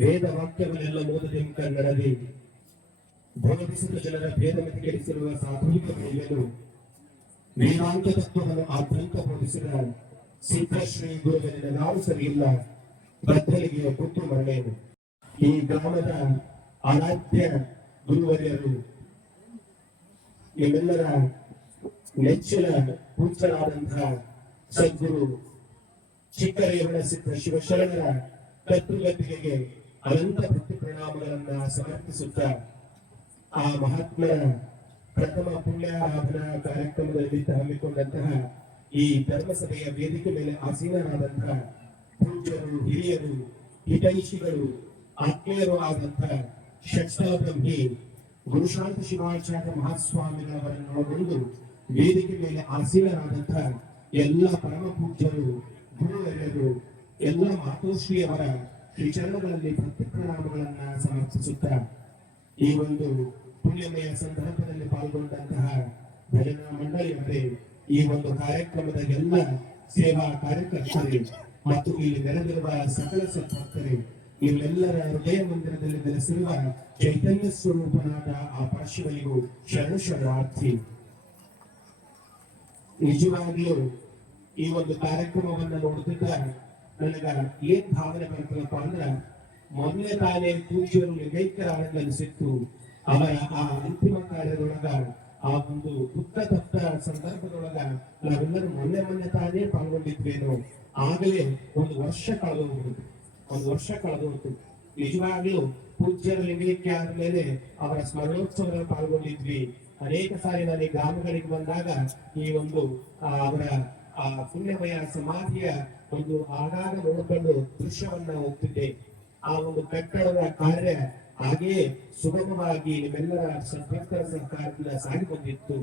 ವೇದ ವಾಕ್ಯಗಳೆಲ್ಲ ಓದದೆ ಕನ್ನಡದೆ ಬೋಧಿಸಿದ ಜನರ ಭೇದಮತಿ ಕೆಡಿಸಿರುವ ಸಾಧುವಿಕ ಬೆಳೆಯಲು ವೇದಾಂತ ತತ್ವವನ್ನು ಆದ್ಯಂತ ಬೋಧಿಸಿದ ಸಿದ್ಧಶ್ರೀ ಗುರುವಿನ ನಾವು ಸರಿಯಿಲ್ಲ ಬದ್ದಲಿಗೆ ಕುತ್ತು ಮರಳೆಯರು. ಈ ಗ್ರಾಮದ ಆರಾಧ್ಯ ಗುರುವರ್ಯರು ನಿಮ್ಮೆಲ್ಲರ ನೆಚ್ಚಿನ ಪೂಜ್ಯರಾದಂತಹ ಸದ್ಗುರು ಚಿಕ್ಕರೇವಣ ಸಿದ್ಧ ಶಿವಶರಣರ ಕರ್ತೃಗತಿಗೆ ಅನಂತ ಭಕ್ತಿ ಪ್ರಣಾಮಗಳನ್ನ ಸಮರ್ಪಿಸುತ್ತಾ ಆ ಮಹಾತ್ಮರ ಪ್ರಥಮ ಪುಣ್ಯಾರಾಧನಾ ಕಾರ್ಯಕ್ರಮದಲ್ಲಿ ಹಮ್ಮಿಕೊಂಡಂತಹ ಈ ಧರ್ಮಸಭೆಯ ವೇದಿಕೆ ಮೇಲೆ ಆಸೀನರಾದಂತಹ ಪೂಜ್ಯರು, ಹಿರಿಯರು, ಹಿತೈಷಿಗಳು, ಆತ್ಮೀಯರು ಆದಂತಹ ಷಟ್ಸ್ಥಲಬ್ರಹ್ಮಿ ಗುರುಶಾಂತ ಶಿವಾಚಾರ್ಯ ಮಹಾಸ್ವಾಮಿಗಳವರನ್ನು ಒಳಗೊಂಡು ವೇದಿಕೆ ಮೇಲೆ ಆಸೀನರಾದಂತಹ ಎಲ್ಲ ಪರಮ ಪೂಜ್ಯರು, ಗುರುವರ್ಯರು, ಎಲ್ಲ ಮಾತೋಶ್ರೀಯವರ ಶ್ರೀಚರಣಗಳಲ್ಲಿ ಭಕ್ತಿ ಪ್ರಣಾಮಗಳನ್ನ ಸಮರ್ಪಿಸುತ್ತಾ ಈ ಒಂದು ಪುಣ್ಯಮಯ ಸಂದರ್ಭದಲ್ಲಿ ಪಾಲ್ಗೊಂಡಂತಹ ಭಜನಾ ಮಂಡಳಿಯವರೇ, ಈ ಒಂದು ಕಾರ್ಯಕ್ರಮದ ಎಲ್ಲ ಸೇವಾ ಕಾರ್ಯಕರ್ತರೇ ಮತ್ತು ಇಲ್ಲಿ ನೆರೆದಿರುವ ಸಕಲ ಸದ್ಭಕ್ತರೇ, ಇವೆಲ್ಲರ ಹೃದಯ ಮಂದಿರದಲ್ಲಿ ನೆಲೆಸಿರುವ ಚೈತನ್ಯ ಸ್ವರೂಪನಾದ ಆ ಪರಶಿವನಿಗೂ ಶರಣ ಶರಣಾರ್ಥಿ. ನಿಜವಾಗಿಯೂ ಈ ಒಂದು ಕಾರ್ಯಕ್ರಮವನ್ನ ನೋಡುತ್ತಿದ್ದ ನನಗ ಏನ್ ಭಾವನೆ ಬರ್ತದಪ್ಪ ಅಂದ್ರ, ಮೊದಲನೇ ತಾನೇ ಪೂಜ್ಯರು ಲಿಂಗೈಕ್ಯರಾಗಲಿಸಿತ್ತು. ಅವರ ಆ ಅಂತಿಮ ಕಾರ್ಯದೊಳಗ, ಆ ಒಂದು ದುಃಖ ತಪ್ಪ ಸಂದರ್ಭದೊಳಗ ನಾವೆಲ್ಲರೂ ಮೊನ್ನೆ ತಾನೇ ಪಾಲ್ಗೊಂಡಿದ್ವೇನೋ. ಆಗಲೇ ಒಂದು ವರ್ಷ ಕಳೆದೋಗ್ತು. ನಿಜವಾಗ್ಲೂ ಪೂಜ್ಯರ ಲಿಂಗೈಕ್ಯ ಆದ್ಮೇಲೆ ಅವರ ಸ್ಮರಣೋತ್ಸವದಲ್ಲಿ ಪಾಲ್ಗೊಂಡಿದ್ವಿ. ಅನೇಕ ಸಾರಿ ನಾನು ಈ ಗ್ರಾಮಗಳಿಗೆ ಬಂದಾಗ ಈ ಒಂದು ಅವರ ಆ ಪುಣ್ಯಮಯ ಸಮಾಧಿಯ ಒಂದು ಆಗಾಗ ನೋಡಿಕೊಂಡು ದೃಶ್ಯವನ್ನ ಹೋಗ್ತಿದ್ದೆ. ಆ ಒಂದು ಕಟ್ಟಡದ ಕಾರ್ಯ ಹಾಗೆಯೇ ಸುಗಮವಾಗಿ ನಿಮ್ಮೆಲ್ಲರ ಸದ್ಭಕ್ತರ ಸರ್ಕಾರದಿಂದ ಸಾಗಿ ಬಂದಿತ್ತು.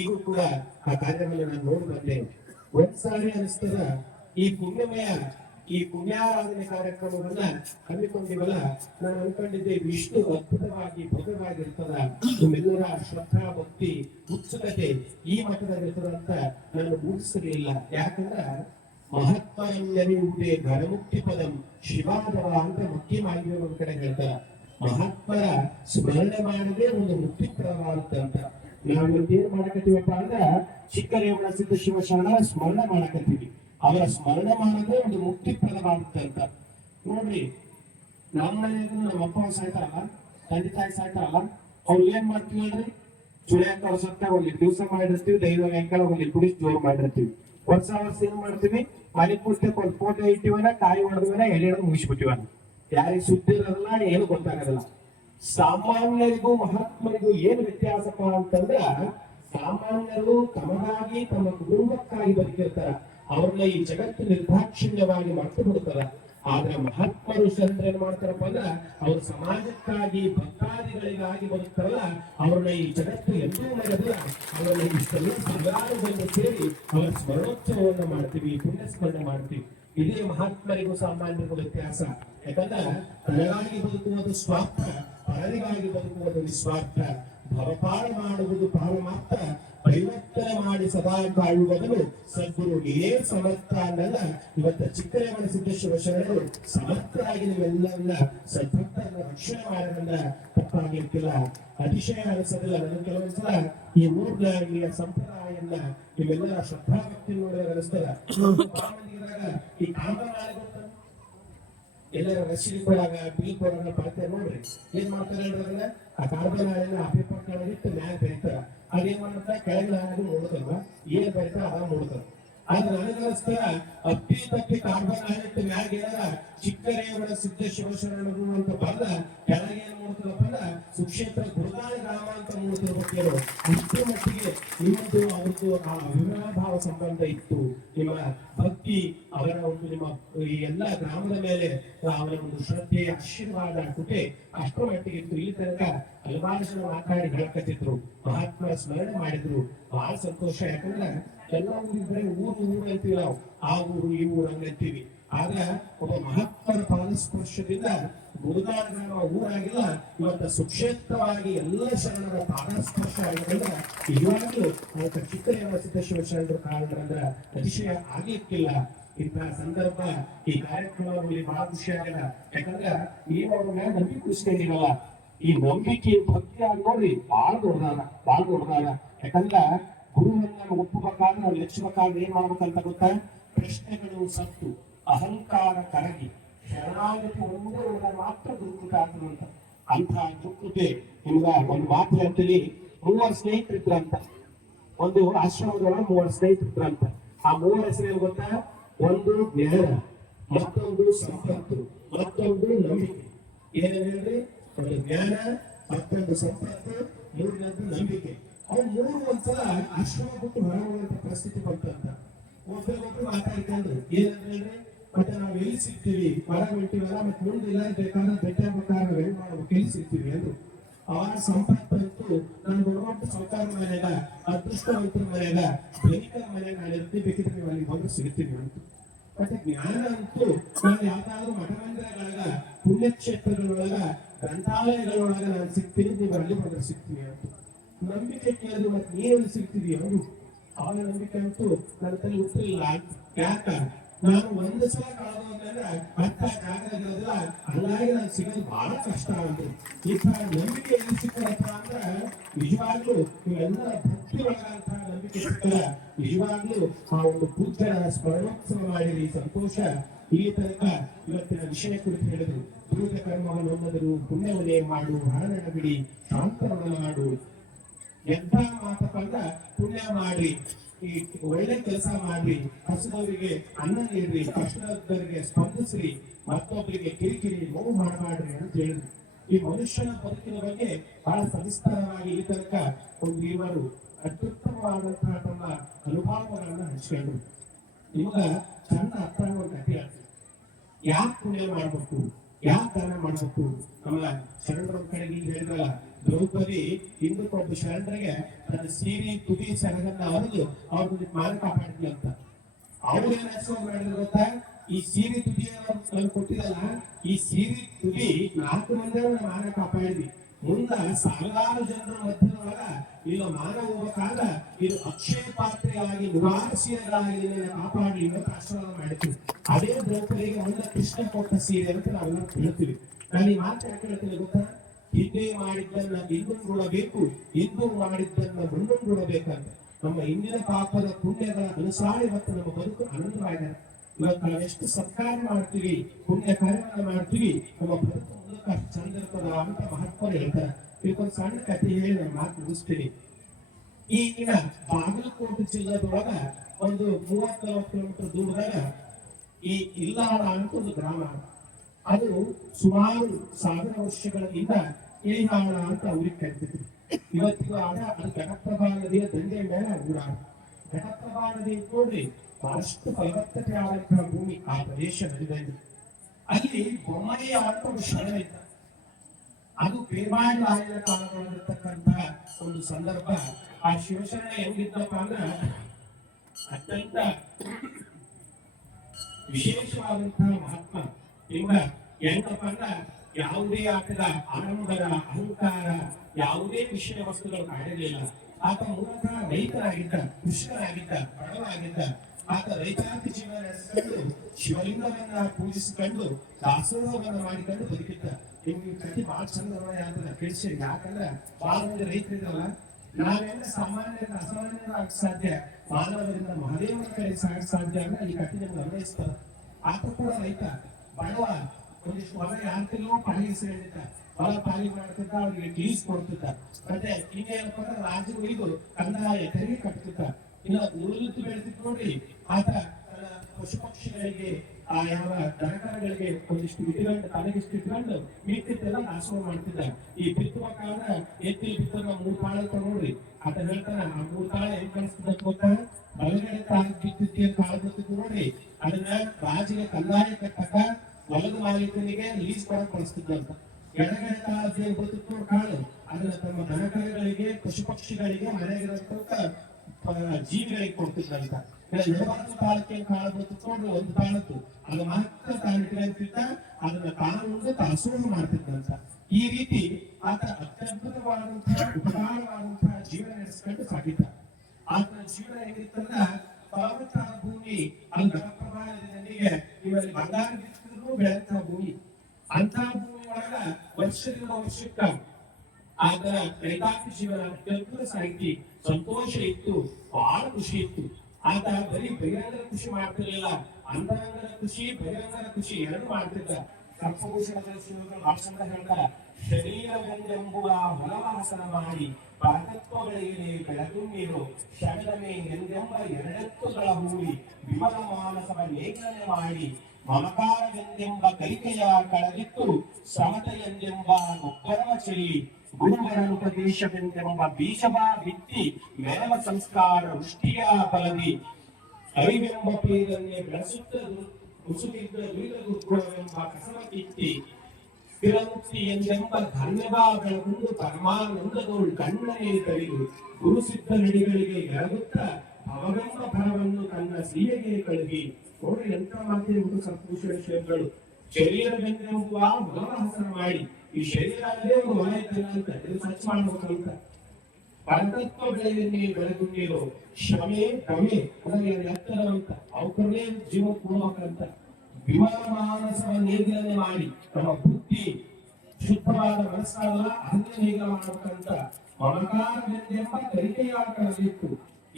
ಈಗೂ ಕೂಡ ಆ ಕಾರ್ಯವನ್ನು ನಾನು ನೋಡಿ ಬಂದೆ. ಒಂದ್ಸಾರಿ ಅನಿಸ್ತದ, ಈ ಪುಣ್ಯಾರಾಧನೆ ಕಾರ್ಯಕ್ರಮವನ್ನ ಹಮ್ಮಿಕೊಂಡಿವಲ್ಲ, ನಾನು ಅನ್ಕೊಂಡಿದ್ದೆ ಇಷ್ಟು ಅದ್ಭುತವಾಗಿ ಭವ್ಯವಾಗಿರ್ತದ, ನಿಮ್ಮೆಲ್ಲರ ಶ್ರದ್ಧಾ ಭಕ್ತಿ ಉತ್ಸುಕತೆ ಈ ಮಟ್ಟದಲ್ಲಿರ್ತದಂತ ನಾನು ಊಹಿಸಿರಲಿಲ್ಲ. ಯಾಕಂದ್ರ ಮಹಾತ್ಮರೇ ಘನಮುಕ್ತಿ ಪದಂ ಶಿವಾದವ ಅಂತ ಮುಕ್ತಿ ಮಾಡಿರೋ ಒಂದ್ ಕಡೆ ಹೇಳ್ತಾರ. ಮಹಾತ್ಮರ ಸ್ಮರಣೆ ಮಾಡದೆ ಒಂದು ಮುಕ್ತಿಪ್ರದವಾದಂತ ನಾವು ಏನ್ ಮಾಡಕತ್ತೀವಪ್ಪ ಅಂದ್ರ ಚಿಕ್ಕರೇವಣ ಸಿದ್ಧ ಶಿವಶರಣರ ಸ್ಮರಣೆ ಮಾಡಕತ್ತೀವಿ. ಅವರ ಸ್ಮರಣೆ ಮಾಡೋದೇ ಒಂದು ಮುಕ್ತಿಪ್ರದವಾದಂತ. ನೋಡ್ರಿ, ನಮ್ಮ ಮನೆಯಾಗ ನಮ್ಮ ಅಪ್ಪ ಸಾಯ್ತಾರಲ್ಲ, ತಂದೆ ತಾಯಿ ಸಾಯ್ತಾರಲ್ಲ, ಅವ್ರು ಏನ್ ಮಾಡ್ತೀವಿ ಹೇಳ್ರಿ, ಚುಳಿಯಾಕ ವರ್ಷಕ್ಕ ಒಂದು ದಿವಸ ಮಾಡಿರ್ತೀವಿ, ದೈವ ಅಂಕಲ ಒಂದು ಕುಡಿಸಿ ಜೋರು ಮಾಡಿರ್ತೀವಿ. ವರ್ಷ ಏನ್ ಮಾಡ್ತೀವಿ, ಮನೆ ಪುಸ್ತಕ ಒಂದು ಫೋಟೋ ಇಟ್ಟಿವನ, ಕಾಯಿ ಹೊಡೆದವನ, ಎಲೆ ಹಿಡಿದು ಮುಗಿಸ್ಬಿಟ್ಟಿವನ. ಯಾರಿಗೆ ಸುದ್ದಿ ಇರೋದಿಲ್ಲ, ಏನು ಗೊತ್ತಾಗೋದಿಲ್ಲ. ಸಾಮಾನ್ಯರಿಗೂ ಮಹಾತ್ಮರಿಗೂ ಏನು ವ್ಯತ್ಯಾಸಪ್ಪ ಅಂತಂದ್ರ, ಸಾಮಾನ್ಯರು ತಮಗಾಗಿ ತಮ್ಮ ಕುಟುಂಬಕ್ಕಾಗಿ ಬದುಕಿರ್ತಾರ, ಅವ್ರನ್ನ ಈ ಜಗತ್ತು ನಿರ್ದಾಕ್ಷಿಣ್ಯವಾಗಿ ಮಾಡ್ತು ಬಿಡ್ತಾರ. ಆದ್ರೆ ಮಹಾತ್ಮರು ಸಂದ್ರೆ ಏನ್ ಮಾಡ್ತಾರಪ್ಪ ಅಂದ್ರ, ಅವ್ರ ಸಮಾಜಕ್ಕಾಗಿ ಭಕ್ತಾದಿಗಳಿಗಾಗಿ ಬದುಕ್ತಾರಲ್ಲ, ಅವ್ರನ್ನ ಈ ಜಗತ್ತು ಎಂದೂ ಮರೆದಿಲ್ಲ. ಅವ್ರನ್ನ ಇಷ್ಟೆಲ್ಲ ಸಾವಿರಾರು ಜನ ಸೇರಿ ಅವರ ಸ್ಮರಣೋತ್ಸವವನ್ನು ಮಾಡ್ತೀವಿ, ಪುಣ್ಯ ಸ್ಮರಣೆ ಮಾಡ್ತೀವಿ. ಇದೇ ಮಹಾತ್ಮರಿಗೂ ಸಾಮಾನ್ಯರಿಗೂ ವ್ಯತ್ಯಾಸ. ಯಾಕಂದ್ರೆ ತನಗಾಗಿ ಬದುಕುವುದು ಸ್ವಾರ್ಥ, ಪರರಿಗಾಗಿ ಬದುಕುವುದು ನಿಸ್ವಾರ್ಥ. ಭವಪಾರ ಮಾಡುವುದು ಪಾರಮಾರ್ಥ, ಪರಿವರ್ತನೆ ಮಾಡಿ ಸದಾ ಕಾಯುವುದನ್ನು ಸದ್ಗುರು ನೀನೇ ಸಮರ್ಥ ಅನ್ನಲ್ಲ. ಇವತ್ತ ಚಿಕ್ಕರೇವಣ ಸಿದ್ಧ ಶಿವಶರಣರು ಸಮರ್ಥರಾಗಿ ನೀವೆಲ್ಲ ಸದ್ಭಕ್ತರನ್ನ ರಕ್ಷಣೆ ಮಾಡೋದನ್ನ ತಪ್ಪಾಗಿರ್ತಿಲ್ಲ, ಅತಿಶಯ ಅನಿಸೋದಿಲ್ಲ. ನನಗೆ ಕೆಲವೊಂದ್ಸಲ ಈ ಊರ್ನ ಸಂಪ್ರದಾಯವನ್ನ ನೀವೆಲ್ಲರ ಶ್ರದ್ಧಾಭಕ್ತಿ ನೋಡಿದಾಗ ಅನಿಸ್ತದ. ಈ ಕಾಮಗಾರಿ ಎಲ್ಲರ ರಸೀದಿ ಕೊಡಾಗ ಬಿಲ್ ಕೊಡಾಗ ಬರ್ತಾರೆ ನೋಡ್ರಿ, ಏನ್ ಮಾಡ್ತಾರೆ ಹೇಳಿದ್ರೆ ಆ ಕಾಮಗಾರಿನ ಅಪೇಪ ಕೆಳಗಿಟ್ಟು ಮ್ಯಾಗ ಬೆರೀತಾರ. ಅದೇನ್ ಮಾಡ್ತಾರೆ, ಕೆಳಗಿನ ನೋಡ್ತಾರ, ಏನ್ ಬೆರೀತಾರ ಅದ ನೋಡ್ತಾರ. ಆದ್ರೆ ನನಗನ್ನಿಸ್ತಾರ ಅಪ್ಪಿ ತಪ್ಪಿ ಕಾಮಗಾರಿಟ್ಟು ಮ್ಯಾಗ ಏನಾರ ಚಿಕ್ಕರೇವಣ ಸಿದ್ಧ ಶಿವಶರಣರು ಅಂತ ಬಂದ ಕೆಳಗೆ ಏನ್ ನೋಡ್ತಾರಪ್ಪ ಅಂದ್ರ ಸುಕ್ಷೇತ್ರ ಗುರುದಾಳಿ ಗ್ರಾಮ ಅಂತ ನೋಡ್ತಿರ್ಬೇಕೇನೋ. ಅಷ್ಟೇ ಮಟ್ಟಿಗೆ ನಿಮ್ಮದು ಅವ್ರದ್ದು ಆ ಅವಿನಾಭಾವ ಸಂಬಂಧ ಇತ್ತು. ನಿಮ್ಮ ಭಕ್ತಿ, ಅವರ ಒಂದು ನಿಮ್ಮ ಈ ಎಲ್ಲಾ ಗ್ರಾಮದ ಮೇಲೆ ಅವರ ಒಂದು ಶ್ರದ್ಧೆ, ಆಶೀರ್ವಾದ, ಕೃಪೆ ಅಷ್ಟರ ಮಟ್ಟಿಗೆ ಇತ್ತು. ಈ ತನಕ ಹಲವಾರು ಜನ ಮಾತಾಡಿ ಹೇಳಕತ್ತಿದ್ರು, ಮಹಾತ್ಮರ ಸ್ಮರಣೆ ಮಾಡಿದ್ರು. ಬಹಳ ಸಂತೋಷ. ಯಾಕಂದ್ರೆ ಎಲ್ಲ ಊರಿಗೆ ಬರೀ ಊರು ಅಂತೀವಿ ನಾವು, ಆ ಊರು ಈ ಊರು ಹಂಗಂತೀವಿ. ಆದ್ರೆ ಒಬ್ಬ ಮಹಾತ್ಮರ ಪಾದಸ್ಪರ್ಶದಿಂದ ಗುರುದಾರ ಊರಾಗಿಲ್ಲ ಇವತ್ತ ಸುಕ್ಷೇತ್ರವಾಗಿ ಎಲ್ಲ ಶರಣರ ಪಾದಸ್ಪರ್ಶ ಆಗಿದ್ರೆ ನಿಜವಾಗ್ಲೂ ಅವತ್ತ ಚಿಕ್ಕಯ್ಯ ಸಿದ್ದೇಶ್ವರ ಶರಣರು ಕಾರಣರಂದ್ರ ಅತಿಶಯ ಆಗ್ಲಿಕ್ಕಿಲ್ಲ. ಇಂತಹ ಸಂದರ್ಭ ಈ ಕಾರ್ಯಕ್ರಮದಲ್ಲಿ ಬಹಳ ಖುಷಿ ಆಗಲ್ಲ. ಯಾಕಂದ್ರ ನೀವು ಅವ್ರ ಮೇಲೆ ನಂಬಿಕೆ ಉಳಿಸ್ಕೊಂಡಿರಲ್ಲ. ಈ ನಂಬಿಕೆ ಭಕ್ತಿ ಆಗಿ ನೋಡಿ ಬಾಳ್ ದೊಡ್ಡದಾರ. ಯಾಕಂದ್ರ ಗುರುವನ್ನ ಒಪ್ಪಬೇಕಾದ್ರೆ ನಾವು ಮೆಚ್ಚಬೇಕಾದ್ರೆ ಏನ್ ಮಾಡ್ಬೇಕಂತ ಗೊತ್ತಾ? ಪ್ರಶ್ನೆಗಳು ಸತ್ತು ಅಹಂಕಾರ ಕರಗಿ ಶರಣಾಗತಿ ಒಂದೇ ಮಾತ್ರ ಗುರುಕೃತ ಆಗ್ತದಂತ. ಅಂತಹ ಗುರುಕೃತೆ ನಿಮ್ಗ ಒಂದು ಮಾತು ಹೇಳ್ತೀನಿ. 3 ಸ್ನೇಹಿತರಿದ್ರಂತ ಒಂದು ಆಶ್ರಮದೊಳಗೆ 3 ಸ್ನೇಹಿತರಿದ್ರಂತ. ಆ 3 ಹೆಸರೇನು ಗೊತ್ತಾ? ಒಂದು ಜ್ಞಾನ, ಮತ್ತೊಂದು ಸಂಪತ್ತು, ಮತ್ತೊಂದು ನಂಬಿಕೆ. ಏನೇನು ಹೇಳ್ರಿ? ಒಂದು ಜ್ಞಾನ, ಮತ್ತೊಂದು ಸಂಪತ್ತು, ಮೂರನೇದು ನಂಬಿಕೆ. ಅವ್ರು 3 ಒಂದ್ಸಲ ಆಶ್ರಮ ಬಿಟ್ಟು ಹೊರಗುವಂತ ಪರಿಸ್ಥಿತಿ ಬಂತಂತ. ಒಬ್ಬರಿಗೊಬ್ರು ಮಾತಾಡ್ಕೊಂಡ್ರು. ಏನಂತ ಹೇಳ್ರಿ? ಮತ್ತೆ ನಾವು ಎಲ್ಲಿ ಸಿಗ್ತೀವಿ? ಹೊರಗೆ ಹೊಂಟಿವಲ್ಲ, ಮತ್ತೆ ಮುಂದೆ ಎಲ್ಲ ಬೇಕಾದ್ರೆ ಬೆಟ್ಟ ಬೇಕಾದ್ರೆ ನಾವು ಎಲ್ಲಿ ಮಾಡ್ಬೇಕು, ಎಲ್ಲಿ ಸಿಗ್ತೀವಿ ಅಂದ್ರು. ಅವಾಗ ಸಂಪತ್ತಂತೂ ನಾನು ದೊಡ್ಡ ಸರ್ಕಾರ ಮನೆಯಾಗ, ಅದೃಷ್ಟವಂತರ ಮನೆಯಾಗ, ಧನಿಕರ ಮನೆಯಾಗ ನಾನು ಇರ್ತೀವಿ, ಬೇಕಿದ್ರೆ ನೀವು ಅಲ್ಲಿ ಬಂದು ಸಿಗ್ತೀವಿ ಅಂತ. ಮತ್ತೆ ಜ್ಞಾನ ಅಂತೂ ನಾನು ಯಾವ್ದಾದ್ರು ಮಠಮಂದಿರಗಳಾಗ, ಪುಣ್ಯಕ್ಷೇತ್ರಗಳೊಳಗ, ಗ್ರಂಥಾಲಯಗಳೊಳಗ ನಾನು ಸಿಗ್ತೀನಿ, ನೀವು ಅಲ್ಲಿ ಬಂದ್ರೆ ಸಿಗ್ತೀನಿ ಅಂತ. ನಂಬಿಕೆ ಕೇಳಿದ್ರು, ಮತ್ತೆ ನೀರಲ್ಲಿ ಸಿಗ್ತೀವಿ ಅವರು. ಅವನ ನಂಬಿಕೆ ಅಂತೂ ನನ್ನ ತಲೆ ಉತ್ತರಿಲ್ಲ. ಯಾಕ? ನಾನು ಒಂದು ಸಲ ಕಳೆದೋದ್ರೆ ಅರ್ಥ ಜಾಗರಲ್ಲ, ಹಂಗಾಗಿ ನಾನು ಸಿಗೋದು ಬಹಳ ಕಷ್ಟ ಆಗುತ್ತೆ. ಈ ತರ ನಂಬಿಕೆ ಎಲ್ಲಿ ಸಿಕ್ಕರಪ್ಪ ಅಂದ್ರ ನಿಜವಾಗ್ಲೂ ನೀವೆಲ್ಲರ ಭಕ್ತಿ ಒಳಗಂತ ನಂಬಿಕೆ ಸಿಕ್ಕಲ್ಲ. ನಿಜವಾಗ್ಲೂ ಆ ಒಂದು ಪೂಜ್ಯರ ಸ್ಮರಣೋತ್ಸವ ಮಾಡಿರಿ, ಸಂತೋಷ. ಈ ತನಕ ಇವತ್ತಿನ ವಿಷಯ ಕುರಿತು ಹೇಳಿದ್ರು. ಪೂಜೆ ಕರ್ಮವನ್ನು ಹೊಂದರು, ಪುಣ್ಯವನ್ನೇ ಮಾಡು, ಹರಣ ಬಿಡಿ, ಶಾಂತವನ್ನು ಮಾಡು. ಎಂಥ ಮಾತಪ್ಪ ಅಂದ್ರ ಪುಣ್ಯ ಮಾಡ್ರಿ, ಈ ಒಳ್ಳೆ ಕೆಲಸ ಮಾಡ್ರಿ, ಹಸಿದವರಿಗೆ ಅನ್ನ ನೀಡ್ರಿ, ಕಷ್ಟದವರಿಗೆ ಸ್ಪಂದಿಸ್ರಿ, ಮತ್ತೊಬ್ಬರಿಗೆ ಕಿರಿಕಿರಿ ನೋವು ಮಾಡಬೇಡ್ರಿ ಅಂತ ಹೇಳಿದ್ರು. ಈ ಮನುಷ್ಯನ ಬದುಕಿನ ಬಗ್ಗೆ ಬಹಳ ಸವಿಸ್ತಾರವಾಗಿ ಈ ತನಕ ಒಂದು ಇವರು ಅತ್ಯುತ್ತಮವಾದಂತಹ ತಮ್ಮ ಅನುಭವಗಳನ್ನ ಹಂಚ್ಕೊಂಡ್ರು. ನಿಮಗ ಚಂದ ಅರ್ಥ ಆಗೋ ಕಥೆ ಆಗ್ತದೆ. ಯಾಕೆ ಪುಣ್ಯ ಮಾಡ್ಬೇಕು, ಯಾಕೆ ದಾನ ಮಾಡ್ಬೇಕು? ನಮ್ಮ ಶರಣರ ಕಡೆಗೆ ಈಗ ಹೇಳಿದ್ರಲ್ಲ, ದ್ರೌಪದಿ ಹಿಂದಕ್ಕೊಬ್ಬ ಶರಣರಿಗೆ ತನ್ನ ಸೀರೆ ತುದಿ ಸೆರಗನ್ನ ಹರಿದು ಅವ್ರ ಮಾನ ಕಾಪಾಡಿದ್ಲು ಅಂತ. ಅವ್ರು ಏನ್ ಹೆಸರು ಮಾಡಿದ್ರು ಗೊತ್ತಾ? ಈ ಸೀರೆ ತುದಿಯನ್ನು ಕೊಟ್ಟಿದಲ್ಲ, ಈ ಸೀರೆ ತುದಿ 4 ಮಂದಿ ಮಾನ ಕಾಪಾಡಿದ್ವಿ. ಮುಂದ ಸಾವಿರಾರು ಜನರ ಮಧ್ಯದೊಳಗ ಇಲ್ಲ ಮಾನ ಹೋಗ್ಬೇಕಾದ ಇದು ಅಕ್ಷಯ ಪಾತ್ರೆಯಾಗಿ ನಿವಾಸಿಗಳಾಗಿ ಕಾಪಾಡಿ ಇವತ್ತು ಆಶೀರ್ವಾದ ಮಾಡಿದ್ವಿ. ಅದೇ ದ್ರೌಪದಿಗೆ ಒಂದು ಕೃಷ್ಣ ಕೊಟ್ಟ ಸೀರೆ ಅಂತ ನಾವೆಲ್ಲ ಹೇಳ್ತೀವಿ. ನಾನು ಈ ಮಾತು ಯಾಕೆ ಹೇಳ್ತೀನಿ ಗೊತ್ತಾ? ಹಿಂದೆ ಮಾಡಿದ್ದನ್ನ ಇಂದು ನೋಡಬೇಕು, ಇಂದು ಮಾಡಿದ್ದನ್ನ ಮುಂದೆ ನೋಡಬೇಕಂತ. ನಮ್ಮ ಇಂದಿನ ಪಾಪದ ಪುಣ್ಯಗಳ ಅನುಸಾರ ಇವತ್ತು ನಮ್ಮ ಬದುಕು ಆನಂದವಾಗಿದೆ. ಇವತ್ತು ನಾವು ಎಷ್ಟು ಸತ್ಕಾರ ಮಾಡ್ತೀವಿ, ಪುಣ್ಯ ಕಾರ್ಯಗಳನ್ನ ಮಾಡ್ತೀವಿ, ನಮ್ಮ ಬದುಕು ಮೂಲಕ ಚಂದ ಇರ್ತದ ಅಂತ ಮಹತ್ವನ ಹೇಳ್ತಾರೆ. ಇದಕ್ಕೊಂದು ಸಣ್ಣ ಕಥೆ ಹೇಳಿ ನಾನು ಮಾತು ಮುಗಿಸ್ತೀನಿ. ಈಗಿನ ಬಾಗಲಕೋಟೆ ಜಿಲ್ಲೆದೊಳಗ ಒಂದು 30-40 ಕಿಲೋಮೀಟರ್ ದೂರದಾಗ ಈ ಇಲ್ಲಾಳ ಅಂತ ಒಂದು ಗ್ರಾಮ. ಅದು ಸುಮಾರು 1000 ವರ್ಷಗಳಿಂದ ಇಳಿಹಾಳ ಅಂತ ಅವ್ರಿಗೆ ಕರಿತಿದ್ರು. ಇವತ್ತಿಗೂ ಆದ ಅದು ಘಟಪ್ರಭಾ ನದಿಯ ದಂಡೆಯ ಮೇಲೆ ಊರ. ಘಟಪ್ರಭಾ ನದಿ ನೋಡ್ರಿ ಬಹಳಷ್ಟು ಫಲವತ್ತತೆ ಆದಂತಹ ಭೂಮಿ ಆ ಪ್ರದೇಶ ನದಿದಲ್ಲಿ. ಅಲ್ಲಿ ಬೊಮ್ಮಯ್ಯ ಅಂತ ಒಂದು ಶರಣ ಇದ್ದ. ಅದು ಪೇಮಾಡಿ ಆಯನ ಕಾಲದಲ್ಲಿರ್ತಕ್ಕಂತಹ ಒಂದು ಸಂದರ್ಭ. ಆ ಶಿವಶರಣ ಹೆಂಗಿದ್ದಪ್ಪ ಅಂದ್ರ ಅತ್ಯಂತ ವಿಶೇಷವಾದಂತಹ ಮಹಾತ್ಮ. ನಿಮ್ಮ ಹೆಂಗಪ್ಪ ಅಂದ್ರ ಯಾವುದೇ ಆಟದ ಆಡಂಬರ, ಅಹಂಕಾರ, ಯಾವುದೇ ವಿಷಯ ವಸ್ತುಗಳು ಕಾಡಲಿಲ್ಲ. ಆತ ಮೂಲತಃ ರೈತರಾಗಿದ್ದ, ಕೃಷಿಕರಾಗಿದ್ದ, ಬಡವರಾಗಿದ್ದ. ಆತ ರೈತಾಪಿ ಜೀವನ ನಡೆಸಿಕೊಂಡು ಶಿವಲಿಂಗವನ್ನ ಪೂಜಿಸಿಕೊಂಡು ದಾಸೋಹವನ್ನ ಮಾಡಿಕೊಂಡು ಬದುಕಿದ್ದ. ನಿಮ್ಗೆ ಕಥೆ ಬಹಳ ಚಂದ ಕೇಳಿಸಿ. ಯಾಕಂದ್ರೆ ಬಹಳ ಮಂದಿ ರೈತರಿದ್ರಲ್ಲ, ನಾವೆಲ್ಲ ಸಾಮಾನ್ಯ ಅಸಾಮಾನ್ಯರಾಗ ಸಾಧ್ಯ, ಮಾನವರಿಂದ ಮಹಾದೇವನ ಕಡೆ ಸಾಗಕ್ಕೆ ಸಾಧ್ಯ ಅಂದ್ರೆ ಈ ಕಥೆ ನಮ್ಗೆ ಅನ್ವಯಿಸ್ತಾರ. ಆತ ಕೂಡ ರೈತ, ಬಡವ, ಒಂದಿಷ್ಟು ಹೊಲ ಯಾರಿಗೂ ಪಾಲಿಗೆ ಸೇರಿದ್ದ, ಹೊಲ ಪಾಲಿ ಮಾಡ್ತಿದ್ದ, ಅವ್ರಿಗೆ ಲೀಸ್ ಕೊಡ್ತಿದ್ದ. ಮತ್ತೆ ಇನ್ನೇನಪ್ಪ ಅಂದ್ರೆ ರಾಜರು ಒಯ್ದು ಕಂದಾಯ ತೆರಿಗೆ ಕಟ್ತಿದ್ದ. ಇನ್ನು ಉರುಳಿತು ಬೆಳೆದಿತ್ತು ನೋಡ್ರಿ. ಆತ ಪಶು ಪಕ್ಷಿಗಳಿಗೆ ಆ ಯಾವ ದನಕರಗಳಿಗೆ ಒಂದಿಷ್ಟು ಇಟ್ಕೊಂಡು ತನಗಿಷ್ಟು ಇಟ್ಕೊಂಡು ಮಿಕ್ಕಿದ್ದೆಲ್ಲ ನಾಶನ ಮಾಡ್ತಿದ್ದ. ಈ ಬಿತ್ತುವ ಕಾಲ ಎತ್ತಿ ಬಿತ್ತದ 3 ತಾಳ ನೋಡ್ರಿ. ಆತ ಹೇಳ್ತಾನ ಆ 3 ತಾಳ ಹೆಂಗ್ ಕಳಿಸ್ತಿದ್ದ ಗೊತ್ತಾ? ಬಲಗಡೆ ಕಾಲ ಬಿತ್ತಿದ್ದ ಕಾಳ ಬರ್ತಿದ್ದು ನೋಡ್ರಿ, ಅದನ್ನ ರಾಜಿಗೆ ಕಂದಾಯ ಕಟ್ಟಕ ಹೊಲದ ಮಾಲೀಕನಿಗೆ ಲೀಸ್ ಕೊಡಕ್ ಕಳಿಸ್ತಿದ್ದಂತ. ಎಡಗಡೆ ಕಾಲ ಬರ್ತಿತ್ತು ಕಾಳು, ಅದನ್ನ ತಮ್ಮ ದನಕರಗಳಿಗೆ, ಪಶು ಪಕ್ಷಿಗಳಿಗೆ, ಮನೆಗಿರಂತ ಜೀವಿಗಳಿಗೆ ಕೊಡ್ತಿದ್ದಂತ. ಎಡಬಾರ್ದು ತಾಳಕ್ಕೆ ಕಾಳು ಬರ್ತಕೊಂಡು ಒಂದು ತಾಳತ್ತು ಅದು ಮಾತ್ರ ತಾಳಿಟ್ಟಿರ್ತಿದ್ದ ಅದನ್ನ ತಾನು ದಾಸೋಹ ಮಾಡ್ತಿದ್ದಂತ. ಈ ರೀತಿ ಆತ ಅತ್ಯದ್ಭುತವಾದಂತಹ ಉಪಕಾರವಾದಂತಹ ಜೀವನ ನಡೆಸ್ಕೊಂಡು ಸಾಗಿದ್ದ. ಆತನ ಜೀವನ ಹೇಗಿತ್ತಂದ್ರ ಪವಿತ್ರ ಭೂಮಿ ಅಲ್ಲಿ ಪ್ರಮಾಣದೊಂದಿಗೆ ಇವರಲ್ಲಿ ಬಂಗಾರ ಬಿತ್ತಿದ್ರು ಬೆಳೆದಂತಹ ಭೂಮಿ. ಅಂತ ಭೂಮಿ ಒಳಗ ವರ್ಷದಿಂದ ವರ್ಷಕ್ಕ ಆತರ ರೈತಾಪಿ ಜೀವನ ಅತ್ಯದ್ಭುತ ಸಾಹಿತಿ ಸಂತೋಷ ಇತ್ತು, ಬಹಳ ಖುಷಿ ಇತ್ತು. ಆತ ಬರೀ ಬಹಿರಂಗದ ಖುಷಿ ಮಾಡ್ತಿರ್ಲಿಲ್ಲ, ಅಂತರಂಗದ ಖುಷಿ ಬಹಿರಂಗದ ಖುಷಿ ಎರಡು ಮಾಡ್ತಿದ್ದ. ಭಾಷಣ ಹೇಳ್ತಾರ, ಶರೀರವೆಂದೆಂಬುವ ಹೊಲವಾಸನ ಮಾಡಿ ಪರತತ್ವಗಳಿಗೆ ಬೆಳಕು ನೀರು ಶರಣಮೆ ಎಂದೆಂಬ ಎರಡೆತ್ತುಗಳ ಹೂಡಿ ವಿಮಲ ಮಾನಸವ ಲೇಖನೆ ಮಾಡಿ ಮಮಕಾರವೆಂದೆಂಬ ಕಲಿಕೆಯ ಕಳೆದಿತ್ತು ಸಮತ ಎಂದೆಂಬ ಗೊಬ್ಬರವ ಚೆಲ್ಲಿ ಗುರುವರನುಪದೇಶವೆಂದೆಂಬ ಬೀಜವ ಬಿತ್ತಿ ಮೆರವ ಸಂಸ್ಕಾರ ವೃಷ್ಟಿಯ ಫಲದಿ ಅರಿವೆಂಬ ಪೇರನ್ನೇ ಬೆಳೆಸುತ್ತ ಮುಸುಗಿದ್ದ ಗುರುವೆಂಬ ಕಸವ ಕಿತ್ತಿ ಸ್ಥಿರಮುಕ್ತಿ ಎಂದೆಂಬ ಧನ್ಯವಾದಗಳನ್ನು ಪರಮಾನಂದದೋಳು ಕಣ್ಣನೇ ಕರೆದು ಗುರುಸಿದ್ಧ ನುಡಿಗಳಿಗೆ ಎರಗುತ್ತ ಭವವೆಂಬ ಫಲವನ್ನು ತನ್ನ ಸೀರೆಗೆ ಕಳುಹಿ. ನೋಡಿ ಎಂತ ಮಾತಿರುವುದು ಸಂಪೂರ್ಣಗಳು. ಶರೀರವೆಂದೆಂಬುವ ಹೊಲವಾಸನ ಮಾಡಿ ಈ ಶರೀರ ಅಲ್ಲೇ ಒಂದು ಹೊಲ ಇದ್ದಲ್ಲ ಅಂತ ಇದು ಸ್ವಚ್ಛ ಮಾಡ್ಬೇಕಂತ ಪರತತ್ವ ಬೆಳೆಯನ್ನೇ ಬೆಳೆದು ನೀರು ಶ್ರಮೆ ಕಮೆ ಅದಕ್ಕೆ ಎತ್ತರ ಅಂತ ಅವಕರೇ ಜೀವ ಕೊಡ್ಬೇಕಂತ ವಿಮಲ ಮಾನಸವ ನೇಗಿಲನೆ ಮಾಡಿ ನಮ್ಮ ಬುದ್ಧಿ ಶುದ್ಧವಾದ ಮನಸ್ಸಲ್ಲ ಅದನ್ನೇ ನೇಗಿಲ ಮಾಡಬೇಕಂತ ಮಮಕಾರವೆಂದೆಂಬ ಕಲಿಕೆಯಾಗಿತ್ತು.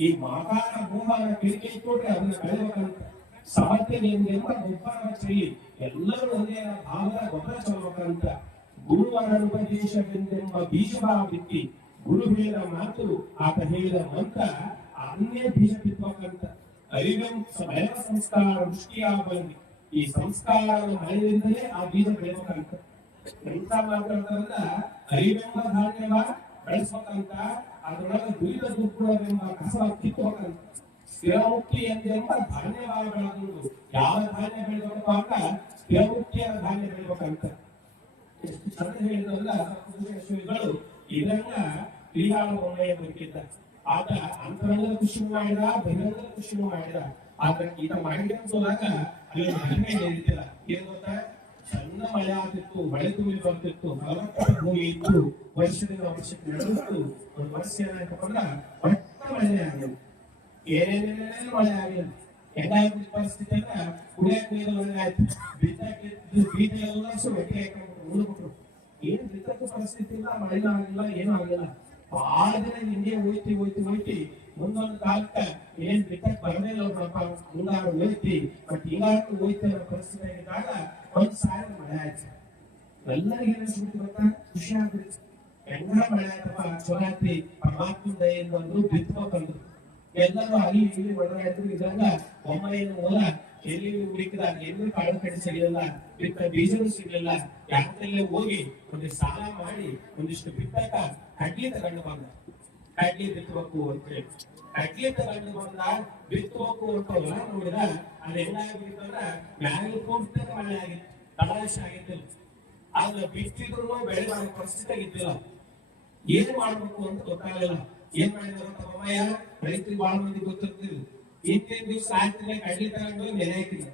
ಈ ಮಮಕಾರ ಭೂಮಾನ ಕಲಿಕೆ ಕೊಟ್ರೆ ಅದನ್ನ ಬೆಳೆಯಬೇಕಂತ ಸಮರ್ಥನೆಂದೆಂಬ ಗೊಬ್ಬರ ಚೆಲ್ಲಿ ಎಲ್ಲರೂ ಒಂದೇ ಭಾವದ ಗೊಬ್ಬರ ಚೆಲ್ಲಬೇಕಂತ ಗುರುವರ ಉಪದೇಶವೆಂದೆಂಬ ಬೀಜವ ಬಿತ್ತಿ ಗುರು ಹೇಳಿದ ಮಾತು ಆತ ಹೇಳಿದ ಮಂತ್ರ ಅದನ್ನೇ ಬೀಜ ಬಿತ್ತಬೇಕಂತ ಅರಿವೆಂಬ ಸಂಸ್ಕಾರ ವೃಷ್ಟಿಯ ಬಂದಿ ಈ ಸಂಸ್ಕಾರ ಮಳೆಯಿಂದಲೇ ಆ ಬೀಜ ಬೆಳೆಯಬೇಕಂತ. ಎಂತ ಮಾತಾಡ್ತಾರಲ್ಲ, ಅರಿವೆಂಬ ಧಾನ್ಯವ ಬೆಳೆಸ್ಬೇಕಂತ ಅದರೊಳಗೆ ದುರಿದ ದುರ್ಗುಣವೆಂಬ ಕಸ ಕಿತ್ತಬೇಕಂತ. ಸ್ಥಿರಮುಕ್ತಿ ಎಂದೆಂಬ ಧಾನ್ಯವ ಬೆಳೆದು ಯಾವ ಧಾನ್ಯ ಬೆಳೆದಪ್ಪ ಅಂತ ಸ್ಥಿರಮುಕ್ತಿಯ ಧಾನ್ಯ ಬೆಳೆಯಬೇಕಂತ. ಎಷ್ಟು ಚಂದ ಹೇಳಿದ್ರಲ್ಲ ಶ್ರೀಗಳು ಇದನ್ನ ಶ್ರೀಗಾಳ ಒಳ್ಳೆಯ ಬದುಕಿದ್ದ. ಆತ ಅಂತರಂಗದ ಖುಷಿ ಮಾಡಿದ, ಬಹಿರಂಗದ ಖುಷಿ ಮಾಡಿದ. ಆದ್ರೆ ಈತ ಮಾಡಿದಾಗ ಅಲ್ಲಿ ಮಹಿಮೆ ಏನಿದ್ದಿಲ್ಲ. ಏನ್ ಗೊತ್ತಾ, ಚಂದ ಮಳೆ ಆಗ್ತಿತ್ತು, ಮಳೆ ತುಂಬಿ ಬರ್ತಿತ್ತು, ಫಲವತ್ತಾದ ಭೂಮಿ ಇತ್ತು, ವರ್ಷದಿಂದ ವರ್ಷಕ್ಕೆ ನಡೆದಿತ್ತು. ಒಂದು ವರ್ಷ ಏನಾಯ್ತಪ್ಪ ಒಟ್ಟ ಮಳೆ ಆಗಿಲ್ಲ, ಏನೇನೇನೇನು ಮಳೆ ಆಗಿಲ್ಲ. ಹೆಂಗಾಯ್ತು ಪರಿಸ್ಥಿತಿ ಅಂದ್ರೆ ಕುಡಿಯಕ್ ನೀರು ಆಯ್ತು, ಬಿತ್ತಕ್ಕೆ ಬೀಜ ಎಲ್ಲ ಒಟ್ಟಿಗೆ ಹಾಕೊಂಡು ಉಳಿದ್ಬಿಟ್ರು. ಏನು ಬಿತ್ತಕ್ಕೆ ಪರಿಸ್ಥಿತಿ ಇಲ್ಲ, ಮಳೆ ಆಗಿಲ್ಲ, ಏನೂ ಆಗಿಲ್ಲ. ಬಹಳ ದಿನ ಹಿಂಗೆ ಹೋಯ್ತಿ ಮುಂದೊಂದು ಕಾಲಕ್ಕ ಏನ್ ಬಿತ್ತಕ್ ಬರದೇ ಇಲ್ಲ ನೋಡ್ರಪ್ಪ, ಮುಂಗಾರು ಹೋಯ್ತಿ ಬಟ್ ಹಿಂಗಾರು ಹೋಯ್ತಿ ಅನ್ನೋ ಪರಿಸ್ಥಿತಿ ಆಗಿದ್ದಾಗ ಒಂದ್ ಸಾವಿರ ಮಳೆ ಆಯ್ತು. ಎಲ್ಲರಿಗೂ ಏನಿಸ್ಬಿಟ್ಟು ಗೊತ್ತಾ, ಖುಷಿ ಆಗ್ಬಿಡ್ತು. ಹೆಂಗ ಮಳೆ ಆಯ್ತಪ್ಪ, ಚಲೋ ಆಯ್ತಿ, ಪರಮಾತ್ಮ ದಯೆಯಿಂದ ಅಂದ್ರು ಬಿತ್ತಬೇಕಂದ್ರು. ಎಲ್ಲರೂ ಅಲ್ಲಿ ಇಲ್ಲಿ ಒಳಗಾಯ್ತು. ಇದ್ರಾಗ ಒಮ್ಮೆಯನ್ನು ಮೂಲ ಎಲ್ಲಿ ಹುಡುಕಿದಾಗ ಎಲ್ಲೂ ಕಾಳು ಕಡೆ ಸಿಗಲಿಲ್ಲ, ಬಿತ್ತ ಬೀಜನೂ ಸಿಗ್ಲಿಲ್ಲ. ಯಾಕಲ್ಲೇ ಹೋಗಿ ಒಂದಿಷ್ಟು ಸಾಲ ಮಾಡಿ ಒಂದಿಷ್ಟು ಬಿತ್ತಕ ಕಡ್ಲಿ ತಗೊಂಡು ಬಂದ. ಕಡ್ಲಿ ಬಿತ್ತಬೇಕು ಅಂತ ಹೇಳಿ ಕಡ್ಲಿ ತಗೊಂಡು ಬಂದ, ಬಿತ್ತಬೇಕು ಅಂತ ಹೊಲ ನೋಡಿದ. ಅದು ಹೆಂಗಾಗಿತ್ತಂದ್ರ ಮ್ಯಾಲ ಪೂರ್ತಿ ಮಳೆ ಆಗಿತ್ತು, ತಲಾಶ ಆಗಿದ್ದಿಲ್ಲ. ಆದ್ರೆ ಬಿತ್ತಿದ್ರು ಬೆಳೆ ಮಾಡೋ ಪರಿಸ್ಥಿತಿ ಆಗಿದ್ದಿಲ್ಲ. ಏನ್ ಮಾಡ್ಬೇಕು ಅಂತ ಗೊತ್ತಾಗಲಿಲ್ಲ. ಏನ್ ಮಾಡಿದ್ರು ತಮ್ಮಯ್ಯ, ರೈತರಿಗೆ ಬಹಳ ಮಂದಿ ಗೊತ್ತಿರ್ತಿದ್ರು. ಇಂತಿನ ದಿವಸ ಆಯ್ತಿಲ್ಲ ಕಡ್ಲಿ ತಗೊಂಡು ನೆನೆ ಹಾಕಿದ.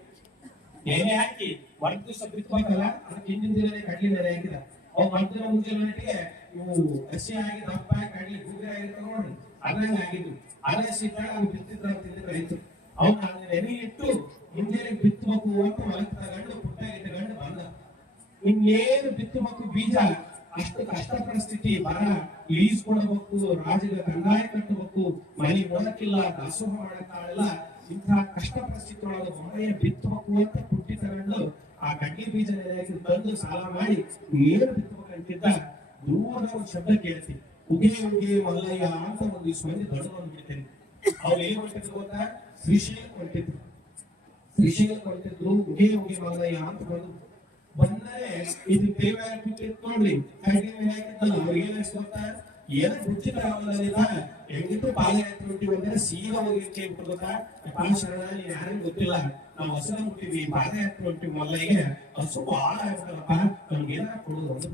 ನೆನೆ ಹಾಕಿ ಒಂದ್ ದಿವಸ ಬಿತ್ತಬೇಕಲ್ಲ, ಅದಕ್ಕೆ ಹಿಂದಿನ ದಿನ ಕಡ್ಲಿ ನೆನೆ ಹಾಕಿದ. ಅವ್ ಮಧ್ಯಾಹ್ನ ಮುಂಜಾನೆ ಇವು ಹಸಿ ಆಗಿ ದಪ್ಪ ಕಡ್ಲಿ ಗುಗ್ರೆ ಆಗಿರ್ತಾವ ನೋಡ್ರಿ, ಅದಂಗ ಆಗಿದ್ವು. ಅದೇ ಸಿಕ್ಕಾಗ ಅವ್ರು ಬಿತ್ತಿದ್ರ ತಿಂದಿದ್ರು ರೈತರು. ಅವ್ನ ನೆನೆ ಇಟ್ಟು ಮುಂಜಾನೆ ಬಿತ್ತಬೇಕು ಅಂತ ಹೊಲಕ್ಕೆ ತಗೊಂಡು ಪುಟ್ಟಾಗಿ ತಗೊಂಡು ಬಂದ. ಇನ್ನೇನು ಬಿತ್ತಬೇಕು ಬೀಜ, ಅಷ್ಟು ಕಷ್ಟ ಪರಿಸ್ಥಿತಿ, ಬರ ಲೀಸ್ ಕೊಡಬೇಕು, ರಾಜ್ಯದ ಕಂದಾಯ ಕಟ್ಟಬೇಕು, ಮನೆ ಓದಕ್ಕಿಲ್ಲ, ದಾಸೋಹ ಮಾಡಕ್ಕಾಗಲ್ಲ. ಇಂತಹ ಕಷ್ಟ ಪರಿಸ್ಥಿತಿ ಒಳಗೆ ಮೊನ್ನೆ ಬಿತ್ತಬೇಕು ಅಂತ ಪುಟ್ಟಿ ತಗೊಂಡು ಆ ಕಡ್ಲಿ ಬೀಜ ನೆನೆಯಾಗಿ ತಂದು ಸಾಲ ಮಾಡಿ ಏನು ಬಿತ್ತಬೇಕಂತಿದ್ದ. ದೂರದ ಒಂದು ಶಬ್ದ ಕೇಳ್ತಿ, ಉಗೆ ಉಗೆ ಮಲ್ಲಯ್ಯ ಅಂತ ಒಂದಿಷ್ಟು ಮಂದಿ ದೊಡ್ಡ ಬಂದ್ಬಿಡ್ತೇನೆ. ಅವ್ರು ಏನ್ ಮಾಡ್ತಿದ್ರು ಗೊತ್ತಾ, ಶ್ರೀಶೈಲಕ್ಕೆ ಹೊಂಟಿದ್ರು. ಶ್ರೀಶೈಲಕ್ಕೆ ಹೊಂಟಿದ್ರು, ಉಗೆ ಉಗೆ ಮಲ್ಲಯ್ಯ ಅಂತ ಬಂದರೆ ಇದು ದೇವಾಲಯ ಬಿಟ್ಟಿತ್ತು ನೋಡ್ರಿ, ಕಡ್ಲಿ ಮೇಲೆ ಹಾಕಿದ್ದಲ್ಲ. ಅವ್ರಿಗೆ ಗೊತ್ತಾ, ಏನು ಉಚಿತ ಹೆಂಗಿತ್ತು ಪಾದಯಾತ್ರೆ ಹೊಂಟಿವಿ ಅಂದ್ರೆ ಸೀದಾ ಹೋಗಿ ಗೊತ್ತಾ, ಶರಣ ಯಾರಿಗೂ ಗೊತ್ತಿಲ್ಲ, ನಾವು ಹೊಸದ ಮುಟ್ಟಿದ್ವಿ, ಪಾದಯಾತ್ರೆ ಹೊಂಟಿವಿ ಮಲ್ಲಯ್ಯಗೆ ಹಸು ಬಹಳ ಆಗ್ತಾರಪ್ಪ, ನಮ್ಗೆ ಏನಾರ ಕೊಡುದು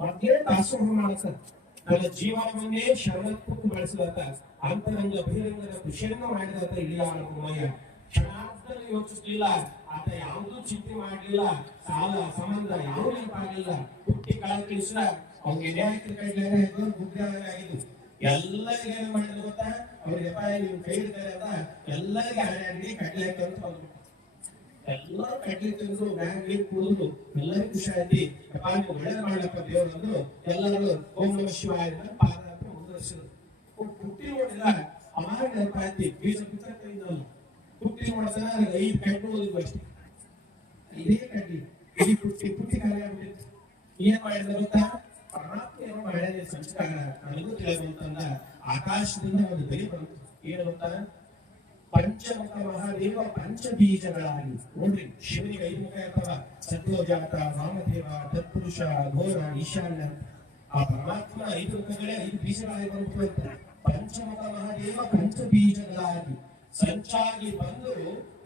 ಮತ್ತೇನು ದಾಸೋಹ ಮಾಡ್ತಾರೆ. ತನ್ನ ಜೀವನವನ್ನೇ ಶರಣತ್ವಕ್ಕೆ ಬಳಸಿದಂತ ಅಂತರಂಗ ಬಹಿರಂಗದ ಕೃಷಿಯನ್ನು ಮಾಡಿದಂತ ಇಳಿಯಾಳ ಬೊಮ್ಮಯ್ಯ ಕ್ಷಣಾರ್ಧದಲ್ಲಿ ಯೋಚಿಸಲಿಲ್ಲ. ಆತ ಯಾವುದೂ ಚಿಂತೆ ಮಾಡಲಿಲ್ಲ. ಸಾಲ ಸಂಬಂಧ ಯಾವ ನೆನಪಾಗಲಿಲ್ಲ. ಹುಟ್ಟಿ ಕಾಲ ತಿಳಿಸಿದ ಅವ್ನಿಗೆ ನ್ಯಾಯಕ್ಕೆ ಕೈಲಾರ ಆಗಿದ್ದು ಎಲ್ಲರಿಗೆ ಏನ್ ಮಾಡಿದ್ರು ಗೊತ್ತಾ? ಅವ್ರಿಗೆ ನೀವು ಕೈ ಹಿಡಿತಾರೆ ಅಂತ ಎಲ್ಲರಿಗೆ ಹಾಡಿ ಕಡ್ಲೆ ಹಾಕಿ ಬಂದ್ರು. ಎಲ್ಲರೂ ಕಡ್ಲಿ ತಿಂದ್ರು, ಬ್ಯಾಂಕ್ ಕುಡಿದ್ರು, ಎಲ್ಲರಿಗೂ ಖುಷಿ ಆಯ್ತಿ. ನೀವು ಒಳ್ಳೇದು ಮಾಡಪ್ಪ ದೇವರಂದ್ರು. ಎಲ್ಲರೂ ಓಂ ನಮ ಶಿವಾಯ ಪಾದ ಮುಂದುವರಿಸಿದ್ರು. ಹುಟ್ಟಿ ನೋಡಿಲ್ಲ ಅವಾಗ ನೆನಪಾಯ್ತಿ ಬೀಜ ಬಿತ್ತಲ್ಲ. ಹುಟ್ಟಿ ನೋಡಿದ್ರೆ 5 ಕಡ್ಡು ಓದಿದ್ವು ಅಷ್ಟೇ. ಇದೇ ಕಡ್ಡಿ ಇಡೀ ಪುಟ್ಟಿ ಖಾಲಿ ಆಗ್ಬಿಟ್ಟಿತ್ತು. ಏನ್ ಮಾಡಿದ್ರೆ ಗೊತ್ತಾ? ಪರಮಾತ್ಮ ಏನೋ ಮಾಡಿದ ಸಂಸ್ಕಾರ ನನಗೂ ತಿಳಿದಂತಂದ ಆಕಾಶದಿಂದ ಒಂದು ಧ್ವನಿ ಬಂತು. ಏನು ಗೊತ್ತಾ? ಪಂಚಮುಖ ಮಹಾದೇವ ಪಂಚಬೀಜಗಳಾಗಿ. ನೋಡ್ರಿ, ಶಿವನಿಗೆ 5 ಮುಖ ಇರ್ತವ. ಸತ್ಯೋಜಾತ, ವಾಮದೇವ, ತತ್ಪುರುಷ, ಘೋರ, ಈಶಾನ್ಯ. ಆ ಪರಮಾತ್ಮ 5 ಮುಖಗಳೇ 5 ಬೀಜಗಳಾಗಿ ಬಂದ್ಬಿಟ್ಟು ಪಂಚಮುಖ ಮಹಾದೇವ ಪಂಚಬೀಜಗಳಾಗಿ ಸಂಚಾಗಿ ಬಂದು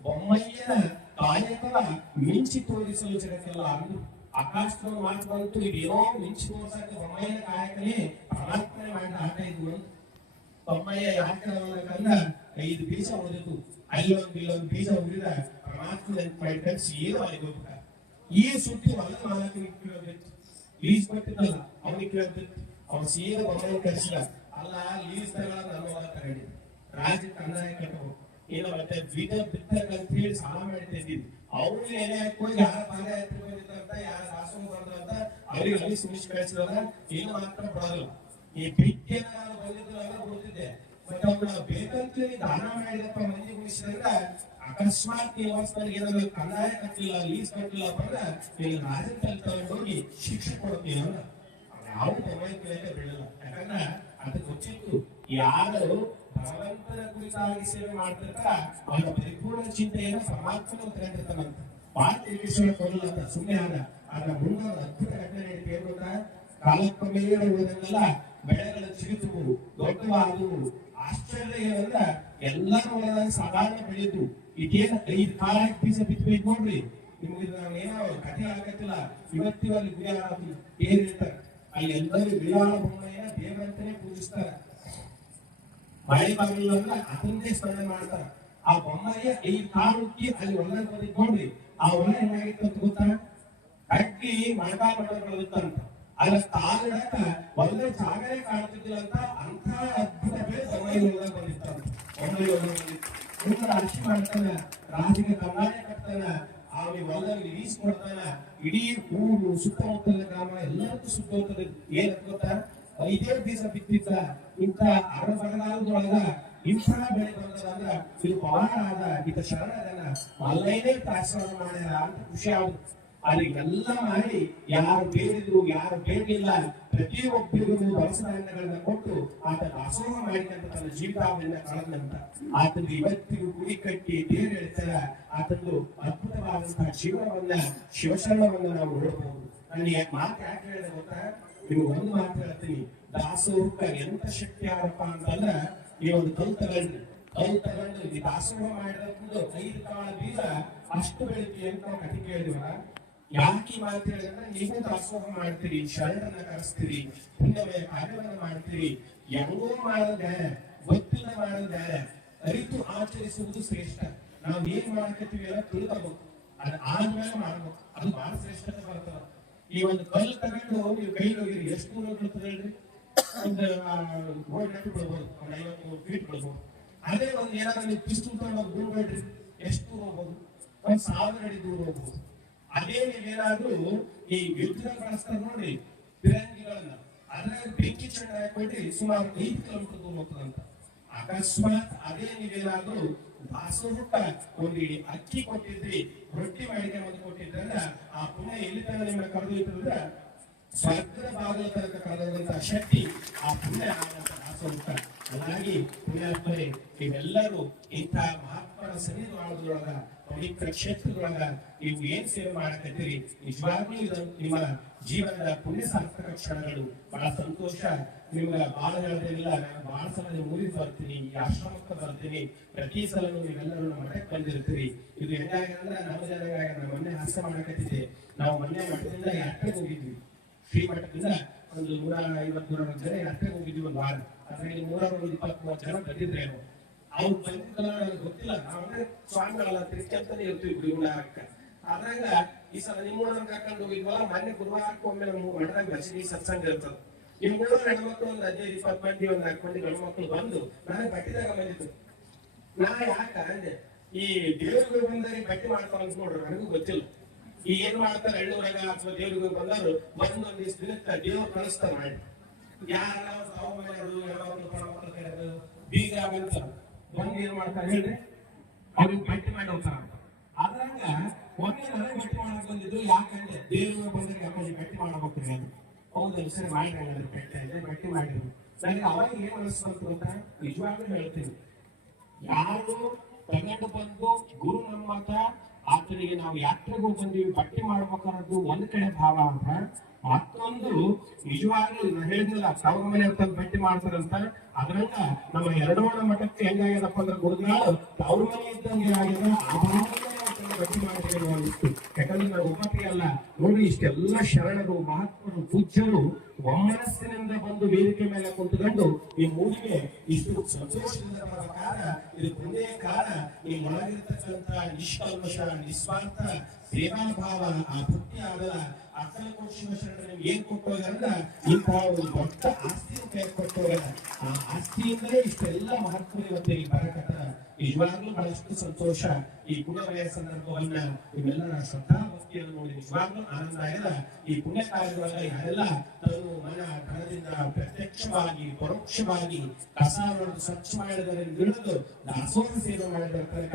ಬೊಮ್ಮಯ್ಯನ ಕಾಯಕವ ಮಿಂಚಿ ತೋರಿಸಲು ಜಗತ್ತೆಲ್ಲ ಅಂದು ಆಕಾಶವನ್ನು ಮಾತು ಬಂತು. ಇದೇನೋ ಮಿಂಚಿ ತೋರ್ಸಕ್ಕೆ ಬೊಮ್ಮಯ್ಯನ ಕಾಯಕನೇ ಪರಮಾತ್ಮನೇ ಮಾಡಿದ ಆಟ ಇದು. ಬೊಮ್ಮಯ್ಯ ಯಾಕೆ ಕಂದ 5 ಬೀಜ ಉಳಿದಿತ್ತು. ಇಲ್ಲೊಂದು ಬೀಜ ಉಳಿದ ಪರಮಾತ್ಮ ಮಾಡಿ ಕಲಿಸಿ ಏನು ಅಲ್ಲಿ ಹೋಗ್ಬಿಟ್ಟ. ಈ ಸುದ್ದಿ ಹೊಲ ಮಾಲಕನಿಗೆ ಕೇಳಬೇಕು. ಲೀಸ್ ಕೊಟ್ಟಿದ್ದಲ್ಲ ಅವನಿಗೆ ಕೇಳಬೇಕು. ಅವನು ಸೀರೆ ಬೊಮ್ಮಯ್ಯ ಕಲಿಸಿದ. ಅಲ್ಲ, ಲೀಸ್ ತಗೊಳ ನನ್ನ ಹೊಲ ತಗೊಂಡಿ ರಾಜ್ಯಕ್ಕೆ ಅನ್ಯಾಯ ಕಟ್ಟಬೇಕು. ಏನು ಮತ್ತೆ ಬೀಜ ಬಿತ್ತಕ ಅಂತ ಹೇಳಿ ಸಾಲ ಮಾಡಿದ್ದಿದ್ದು ಅವ್ರು ಏನೇ ಹಾಕಿ ಯಾರ ಪಾದಯಾತ್ರೆ ಬಂದಿದ್ದಂತ, ಯಾರ ದಾಸೋಹ ಬಂದಂತ ಅವ್ರಿಗೆ ಅಲ್ಲಿ ಸುಮಿಷ್ ಕಳಿಸಿದಾಗ ಏನು ಮಾತ್ರ ಬಿಡೋದಿಲ್ಲ. ಈ ಬಿಟ್ಟಿನ ನಾನು ಬಂದಿದ್ದ ಬಿಡ್ತಿದ್ದೆ. ಮತ್ತೆ ಅವ್ನ ಬೇಕಂತೇಳಿ ದಾನ ಮಾಡಿದಪ್ಪ ಮಂದಿ ಮುಗಿಸಿದಾಗ ಅಕಸ್ಮಾತ್ ನಿವಾಸದಲ್ಲಿ ಏನಾದ್ರು ಕಂದಾಯ ಕಟ್ಟಿಲ್ಲ, ಲೀಸ್ ಕಟ್ಟಿಲ್ಲ ಬಂದ್ರೆ ನೀನು ರಾಜ್ಯ ತಗೊಂಡು ಹೋಗಿ ಶಿಕ್ಷೆ ಕೊಡ್ತೀನಿ ಅಂತ ಯಾವ ಬೊಮ್ಮಯ್ಯ ಬಿಡಲ್ಲ. ಯಾಕಂದ್ರೆ ಅದಕ್ಕೆ ಗೊತ್ತಿತ್ತು ಯಾರು ಭಗವಂತನ ಕುರಿತಾಗಿ ಸೇವೆ ಮಾಡ್ತಿರ್ತಾರ ಅವರ ಪರಿಪೂರ್ಣ ಚಿಂತೆಯನ್ನು ಪರಮಾತ್ಮನ ತಗೊಂಡಿರ್ತಾನಂತ. ಪಾರ್ಥಿಕೇಶ್ವರ ಕೊಡಲ್ಲ ಅಂತ ಸುಮ್ಮನೆ ಆದ ಮುಂದೆ ಅದ್ಭುತ ಘಟನೆ ನಡೀತು. ಕಾಲಕ್ಕೊಮ್ಮೆ ಹೋದಂಗೆಲ್ಲ ಬೆಳೆಗಳು ಚಿಗುತ್ತವು, ದೊಡ್ಡವಾದವು. ಆಶ್ಚರ್ಯ ಏನಂದ್ರ ಎಲ್ಲರ ಸಾಧಾರಣ ಬೆಳೆದು ಈಗೇನ 5 ಕಾಲ ಬೀಜ ಬಿತ್ತಬೇಕು ನೋಡ್ರಿ. ನಿಮ್ಗೆ ಏನೋ ಕಥೆ ಆಗತ್ತಿಲ್ಲ. ಇವತ್ತಿನ ಅಲ್ಲಿ ಗುರಿಯಾರ ಏನಿರ್ತಾರೆ ಅಲ್ಲಿ ಎಲ್ಲರೂ ಬಿಳಾಳ ಬೊಮ್ಮಯ್ಯನ ದೇವರಂತಾನೆ ಪೂಜಿಸ್ತಾರ. ಮಳೆ ಬರಲಿಲ್ಲ ಅಂದ್ರೆ ಅದನ್ನೇ ಸ್ಮರಣೆ ಮಾಡ್ತಾರ. ಆ ಬೊಮ್ಮಯ್ಯ 5 ಕಾಲು ಉಕ್ಕಿ ಅಲ್ಲಿ ಹೊಲ ಬಂದಿದ್ ನೋಡ್ರಿ. ಆ ಹೊಲ ಏನಾಗಿತ್ತು ಅಂತ ಗೊತ್ತಾ? ಕಟ್ಟಿ ಮಣಕಾಲ ಬೆಳೆದಿತ್ತಂತ. ಅದ್ರ ತಾಳಿಡಕ ಒಳ್ಳೆ ಜಾಗನೇ ಕಾಣ್ತಿದ್ದಿಲ್ಲ ಅಂತ. ಅಂತ ಅದ್ಭುತ ಬೆಳೆ ಬೊಮ್ಮಯ್ಯ ಹೊಲ ಬಂದಿತ್ತಂತ. ಬೊಮ್ಮಯ್ಯ ಹೊಲ ಬಂದಿತ್ತು. ಅರ್ಶಿ ಮಾಡ್ತಾನ, ರಾಜಿಗೆ ಕಂದಾಯ ಕಟ್ತಾನ, ಅವನಿಗೆ ಹೊಲ ಲೀಸ್ ಕೊಡ್ತಾನ. ಇಡೀ ಊರು ಸುತ್ತಮುತ್ತಲ ಗ್ರಾಮ ಎಲ್ಲರಿಗೂ ಸುತ್ತ ಹೋಗ್ತದೆ. ಏನಂತ ಗೊತ್ತಾ? 5 ಬೀಜ ಬಿತ್ತಿದ್ದ ಇಂಥ ಅರಬರಗಾಲದೊಳಗ ಇಂಥ ಬೆಳೆ ಬಂದದಂದ್ರ ಇದು ಪವಾಡ ಆದ, ಇದು ಶರಣದನ ಅಲ್ಲೈನೇ ದಾಸೋಹ ಮಾಡ್ಯಾರ ಅಂತ ಖುಷಿ ಆಗುದು. ಅಲ್ಲಿ ಎಲ್ಲ ಮಾಡಿ ಯಾರು ಬೇಡಿದ್ರು ಯಾರು ಬೇಡಲಿಲ್ಲ ಪ್ರತಿಯೊಬ್ಬರಿಗೂ ದವಸ ಧಾನ್ಯಗಳನ್ನ ಕೊಟ್ಟು ಆತ ದಾಸೋಹ ಮಾಡಿದಂತ ತನ್ನ ಜೀವಿತಾವಧಿಯನ್ನ ಕಳೆದಂತ. ಆತಂದು ಇವತ್ತಿಗೂ ಗುಡಿ ಕಟ್ಟಿ ದೇವರು ಹೇಳ್ತಾರ. ಆತಂದು ಅದ್ಭುತವಾದಂತಹ ಜೀವನವನ್ನ ಶಿವಶರಣವನ್ನ ನಾವು ನೋಡಬಹುದು. ನನಗೆ ಮಾತು ಯಾಕೆ ಹೇಳಿದೆ ಗೊತ್ತಾ? ನಿಮ್ಗೆ ಒಂದು ಮಾತು ಹೇಳ್ತೀನಿ. ದಾಸೋಹಕ್ಕ ಎಂತ ಶಕ್ತಿ ಯಾರಪ್ಪ ಅಂತಂದ್ರ ಈ ಒಂದು ಕಲ್ ತಗೊಂಡ್ರಿ. ಕಲ್ ತಗೊಂಡು ಈ ದಾಸೋಹ ಮಾಡಿದ 5 ಕಾಳ ಬೀಜ ಅಷ್ಟು ಬೆಳಿತೀವಿ ಅಂತ ನಾವು ಕಥೆ ಕೇಳಿದಿವಲ್ಲ. ಯಾಕೆ ಮಾತು ಹೇಳಿದ್ರೆ ನೀವು ದಾಸೋಹ ಮಾಡ್ತೀರಿ, ಶರಣರನ್ನ ಕರೆಸ್ತೀರಿ, ಪುಣ್ಯಮಯ ಕಾರ್ಯವನ್ನ ಮಾಡ್ತೀರಿ. ಹೆಂಗೋ ಮಾಡೋದು ಬೇಡ, ಗೊತ್ತಿಲ್ಲ ಮಾಡೋದು ಬೇಡ, ಅರಿತು ಆಚರಿಸುವುದು ಶ್ರೇಷ್ಠ. ನಾವು ಏನ್ ಮಾಡ್ಕತ್ತೀವಿ ಎಲ್ಲ ತಿಳ್ಕೋಬೇಕು, ಅದು ಆದ್ಮೇಲೆ ಮಾಡ್ಬೇಕು. ಅದು ಬಹಳ ಶ್ರೇಷ್ಠತೆ ಬರ್ತದ. ಈ ಒಂದು ಕಲ್ಲು ತಗೊಂಡು ನೀವು ಕೈಗೆ ಹೋಗಿರಿ, ಎಷ್ಟು ದೂರ ಹೋಗ್ತದೆ ಹೇಳ್ರಿ? ಒಂದು 100 ಬಿಡ್ಬೋದು, ಒಂದು 50 ಫೀಟ್ ಬಿಡ್ಬೋದು. ಅದೇ ಒಂದು ಏನಾದ್ರು ನೀವು ಪಿಸ್ತೂಲ್ ತಗೊಂಡು ದೂರ ಬಿಡ್ರಿ, ಎಷ್ಟು ದೂರ ಹೋಗ್ಬೋದು? 1000 ಅಡಿ ದೂರ ಹೋಗ್ಬೋದು. ಅದೇ ನೀವೇನಾದ್ರೂ ಈ ಯುದ್ಧದಲ್ಲಿ ಬಳಸ್ತಾರೆ ನೋಡ್ರಿ ಫಿರಂಗಿಗಳನ್ನ, ಅದ್ರಾಗ ಬೆಂಕಿ ಚಂಡ ಹಾಕೊಟ್ರಿ ಸುಮಾರು 5 ಕಿಲೋಮೀಟರ್ ದೂರ ಹೋಗ್ತದಂತ. ಅಕಸ್ಮಾತ್ ಅದೇ ನೀವೇನಾದ್ರೂ ದಾಸೋಹಕ್ಕ ಒಂದು ಇಡೀ ಅಕ್ಕಿ ಕೊಟ್ಟಿದ್ರಿ, ರೊಟ್ಟಿ ಮಾಡಿಕೆ ಒಂದು ಕೊಟ್ಟಿದ್ರಂದ್ರ ಆ ಪುಣ್ಯ ಎಲ್ಲಿ ತನಕ ನಿಮ್ಮನ್ನ ಕರೆದೊಯ್ತಂದ್ರ ಸ್ವರ್ಗದ ಬಾಗಿಲ ತನಕ ಕರೆದಂತ ಶಕ್ತಿ ಆ ಪುಣ್ಯ ಆದಂತ ದಾಸೋಹಕ್ಕ. ಹಾಗಾಗಿ ಪುಣ್ಯಾತ್ಮರೇ, ನೀವೆಲ್ಲರೂ ಇಂಥ ಮಹಾತ್ಮರ ಸನ್ನಿಧಾನದೊಳಗ ಪವಿತ್ರ ಕ್ಷೇತ್ರದೊಳಗ ನೀವು ಏನ್ ಸೇವೆ ಮಾಡಕತ್ತೀರಿ, ನಿಜವಾಗ್ಲೂ ಇದು ನಿಮ್ಮ ಜೀವನದ ಪುಣ್ಯ ಸಾರ್ಥಕ ಕ್ಷಣಗಳು. ಬಹಳ ಸಂತೋಷ. ನಿಮ್ಗ ಬಹಳ ಹೇಳೋದಿಲ್ಲ, ನಾನು ಬಹಳ ಸಲ ಊರಿಗೆ ಬರ್ತೀನಿ, ಈ ಆಶ್ರಮಕ್ಕೆ ಬರ್ತೀನಿ. ಪ್ರತಿ ಸಲ ನೀವೆಲ್ಲರೂ ನಮ್ಮ ಮಠಕ್ಕೆ ಬಂದಿರ್ತೀರಿ. ಇದು ಹೆಂಗಾಗಂದ್ರೆ ನಮ್ಮ ಜನಗಾಗ ನಾವು ಮೊನ್ನೆ ಹಾಸ್ಯ ಮಾಡಕತ್ತಿದ್ದೆ. ನಾವು ಮೊನ್ನೆ ಮಠದಿಂದ ಯಾತ್ರೆಗೆ ಹೋಗಿದ್ವಿ. ಶ್ರೀ ಮಠದಿಂದ ಒಂದು 150-160 ಜನ ಅಷ್ಟೇ ಹೋಗಿದ್ವಿ ಒಂದು ವಾರ. ಅದ್ರಲ್ಲಿ 120-130 ಜನ ಬಂದಿದ್ರೇನು. ಅವ್ರು ಬಂದಿದ್ದಲ್ಲ ನನಗೆ ಗೊತ್ತಿಲ್ಲ. ನಾವಂದ್ರೆ ಸ್ವಾಮಿಗಳಲ್ಲ ತಿರ್ಚಂತಾನೆ ಇರ್ತೀವಿ ಗುರುಗುಣಕ್ಕೆ. ಅದ್ರಾಗ ಈ ಸಲ ನಿಮ್ಮೂರನ್ನ ಕರ್ಕೊಂಡು ಹೋಗಿದ್ವಲ್ಲ, ಮೊನ್ನೆ ಗುರುವಾರಕ್ಕೆ ಒಮ್ಮೆ ನಮ್ಮ ಮಠದಾಗ ಬಸದಿ ಸತ್ಸಂಗ ಇರ್ತದೆ. ನಿಮ್ಮೂರ ಹೆಣ್ಮಕ್ಳು ಒಂದು 15-20 ಮಂದಿ ಒಂದು 4 ಮಂದಿ ಗಂಡು ಮಕ್ಕಳು ಬಂದು ನನಗೆ ಬಟ್ಟಿದಾಗ ಬಂದಿತ್ತು. ನಾ ಯಾಕ ಅಂದೆ, ಈ ದೇವ್ರಿಗೆ ಬಂದರೆ ಬಟ್ಟೆ ಮಾಡ್ತಾರ ಅಂತ ನೋಡ್ರಿ, ನನಗೂ ಗೊತ್ತಿಲ್ಲ. ಈ ಏನ್ ಮಾಡ್ತಾರೆ ಹಳ್ಳಿಯೊಳಗ ಅಥವಾ ದೇವ್ರಿಗೆ ಬಂದರು ಒಂದೊಂದು ದಿನಕ್ಕೆ ದೇವ್ರು ಕಳಿಸ್ತಾರ ಮಾಡಿ ಯಾರು ಬೀಗ ಅಂತ ಬಂದು ಏನ್ ಮಾಡ್ತಾರೆ ಹೇಳ್ರಿ, ಅವ್ರಿಗೆ ಬಟ್ಟೆ ಮಾಡಿ ಹೋಗ್ತಾರ. ಅದ್ರಾಗ ಒಮ್ಮೆ ನನಗೆ ಬಟ್ಟೆ ಮಾಡಕ್ ಬಂದಿದ್ದು. ಯಾಕಂದ್ರೆ ದೇವ್ರಿಗೆ ಬಂದ್ರೆ ಅಪ್ಪಾಜಿ ಬಟ್ಟೆ ಮಾಡಬೇಕು ಅದು. ಹೌದು ಸರಿ ಮಾಡಿ ಬಟ್ಟೆ ಮಾಡಿದ್ರು. ನನಗೆ ಅವಾಗ ಏನ್ ಅನಿಸ್ತು ಅಂತ ನಿಜವಾಗ್ಲೂ ಹೇಳ್ತೀನಿ, ಯಾರು ತಗೊಂಡು ಬಂದು ಗುರು ನಮ್ಮ ಮತ ಆತನಿಗೆ ನಾವು ಯಾತ್ರೆಗೂ ಬಂದೀವಿ ಬಟ್ಟೆ ಮಾಡ್ಬೇಕಾದ್ದು ಒಂದ್ ಕಡೆ ಭಾವ ಅಂತ, ಮತ್ತೊಂದು ನಿಜವಾಗ್ಲೂ ಹೇಳಿದ್ನಲ್ಲ ತವ್ರ ಮನೆ ತಂದು ಬಟ್ಟೆ ಮಾಡ್ತಾರಂತ. ಅದ್ರಂಗ ನಮ್ಮ ಎರಡೋಣ ಮಠಕ್ಕೆ ಹೆಂಗಾಗ್ಯದಪ್ಪ ಅಂದ್ರೆ ಗುರುಗಳು ತವ್ರ ಮನೆ ಇದ್ದಂಗೆ ಆಗ್ಯದ. ಬಟ್ಟೆ ಮಾಡ್ತೀವಿ ಅನ್ನಿಸ್ತು. ಯಾಕಂದ್ರೆ ನಾವು ಒಬ್ಬಟ್ಟಿಗೆ ಅಲ್ಲ ನೋಡಿ, ಇಷ್ಟೆಲ್ಲ ಶರಣರು ಮಹಾತ್ಮರು ಪೂಜ್ಯರು ಒಮ್ಮನಸ್ಸಿನಿಂದ ಬಂದು ವೇದಿಕೆ ಮೇಲೆ ಕುಂತ್ಕೊಂಡು ಈ ಮೂಡಿಗೆ ಇಷ್ಟು ಸಂತೋಷದಿಂದ ಪ್ರಕಾರ ಇದು ಒಂದೇ ಕಾರಣ ಈ ಒಳಗಿರ್ತಕ್ಕಂಥ ನಿಷ್ಕಲ್ಮಶ ನಿಸ್ವಾರ್ಥ ಸೇವಾಭಾವ ಆ ಭಕ್ತಿ ಆಗಲ್ಲ. ಅಕ್ಕಲಕೋಟ ಶಿವಶರಣರು ನಿಮ್ಗೆ ಏನ್ ಕೊಟ್ಟೋಗಲ್ಲ, ಇಂತಹ ಒಂದು ದೊಡ್ಡ ಆಸ್ತಿಯನ್ನು ಕೈ ಕೊಟ್ಟೋಗಲ್ಲ. ಆ ಆಸ್ತಿಯಿಂದಲೇ ಇಷ್ಟೆಲ್ಲ ಮಹತ್ವ ಇವತ್ತಿಗೆ ಬರಕತ್ತ. ನಿಜವಾಗ್ಲೂ ಬಹಳಷ್ಟು ಸಂತೋಷ. ಈ ಪುಣ್ಯಮಯ ಸಂದರ್ಭವನ್ನ ಇವೆಲ್ಲರ ಶ್ರದ್ಧಾ ಭಕ್ತಿಯನ್ನು ನೋಡಿ ನಿಜವಾಗ್ಲೂ ಆನಂದ ಆಗಲ್ಲ. ಈ ಪುಣ್ಯ ಕಾರ್ಯಗಳನ್ನ ಯಾರೆಲ್ಲ ತನು ಮನ ಧನದಿಂದ ಪ್ರತ್ಯಕ್ಷವಾಗಿ ಪರೋಕ್ಷವಾಗಿ ಕಸಾವನ್ನು ಸ್ವಚ್ಛ ಮಾಡಿದರಿಂದ ಹಿಡಿದು ದಾಸೋಹ ಸೇವೆ ಮಾಡಿದ ತನಕ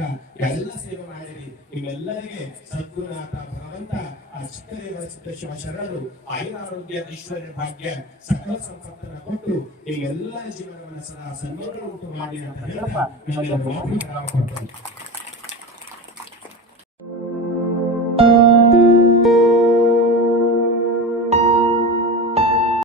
ಎಲ್ಲ ಸೇವೆ ಮಾಡಿರಿ. ನಿಮ್ಮೆಲ್ಲರಿಗೆ ಸದ್ಗುರುನಾಥ ಭಗವಂತ ಆ ಚಿಕ್ಕದೇವರ ಸಿದ್ದೇಶ್ವರ ಶರಣರು ಆಯುರಾರೋಗ್ಯ ಐಶ್ವರ್ಯ ಭಾಗ್ಯ ಸಕಲ ಸಂಪತ್ತನ್ನು ಕೊಟ್ಟು ನಿಮ್ಮೆಲ್ಲರ ಜೀವನವನ್ನು ಸದಾ ಸನ್ಮಾನ ಉಂಟು ಮಾಡಿ ಅಂತ ಹೇಳ್ತಾ